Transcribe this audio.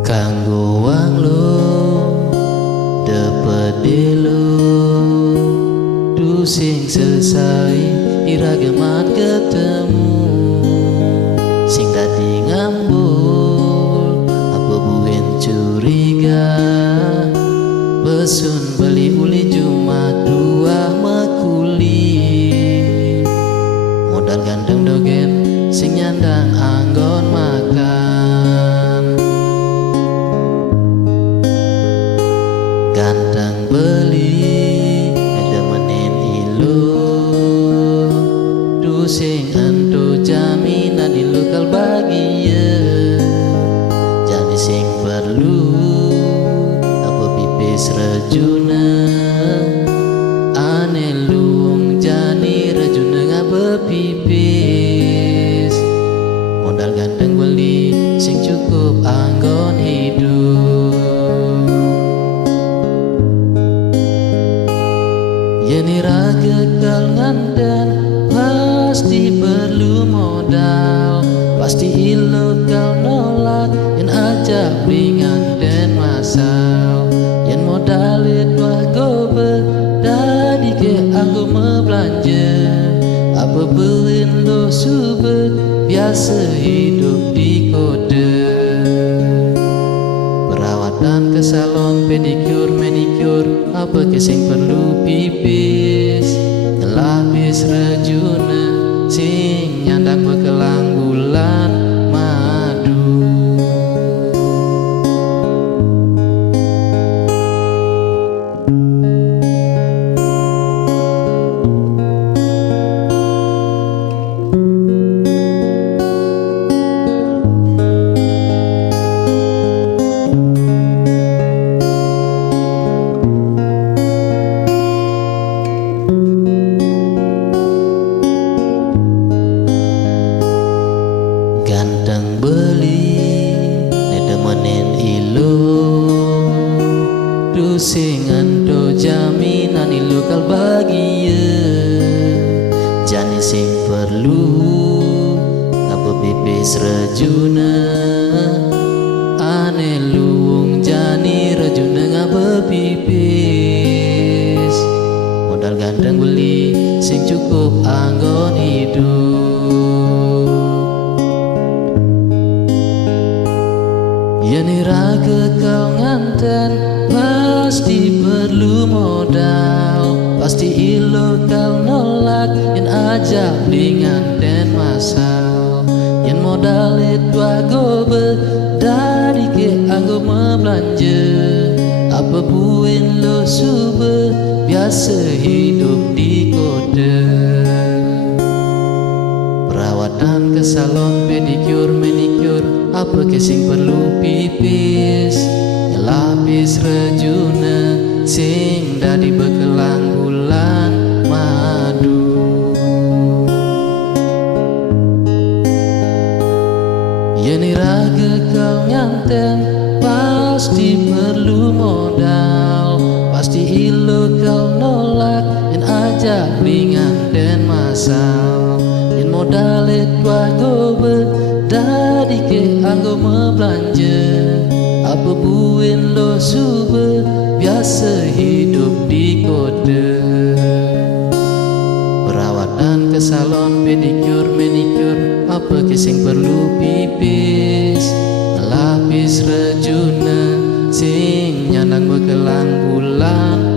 Kanggo wang lu depede lu du sing selesai irageman ketemu sing dadi ngambul apa buin curiga pesun beli uli Jumat dua makuli modal gandeng dogen sing nyandang anggon makan ganteng beli edemenin ilu du sing ento jaminan di lokal bagia jadi sing perlu apa pipis rejuna ane luung jani rejuna ngapa pipis modal ganteng beli sing cukup anggon hidup. Yeni raga kal ngandan pasti perlu modal pasti ilo kau nolak yen ajak ringan dan masal yen modal dua gobe dadi ke aku membelanja apa berin lo subet biasa hidup di kode perawatan ke salon pedicure manicure apa kesing perlu pipis ngelapis rejuna sing nyandang bekelang bulan madu. Ganteng beli nedemenin ilu du sing ando jaminan ilu kal bagia jani sing perlu apa pipis rejuna ane luung jani rejuna ngapa pipis modal ganteng beli sing cukup anggon hidup. Yeni raga kau nganten pasti perlu modal pasti ilo kau nolak yen ajak ringan dan masal yen modal dua gobe dari ke anggo membelanja apa buin lo sube biasa hidup di kode perawatan ke salon pedicure manicure apa kesing perlu pipis ngelapis rejuna sing dadi bekelang bulan madu. Yeni raga kau nganten pasti perlu modal pasti ilo kau nolak yen ajak ringan dan masal yen modal dua gobe dadi ke anggo membelanja apa buin lo sube biasa hidup di kode perawatan ke salon pedicure manicure apa kesing perlu pipis ngelapis rejuna sing nyandang bekelang bulan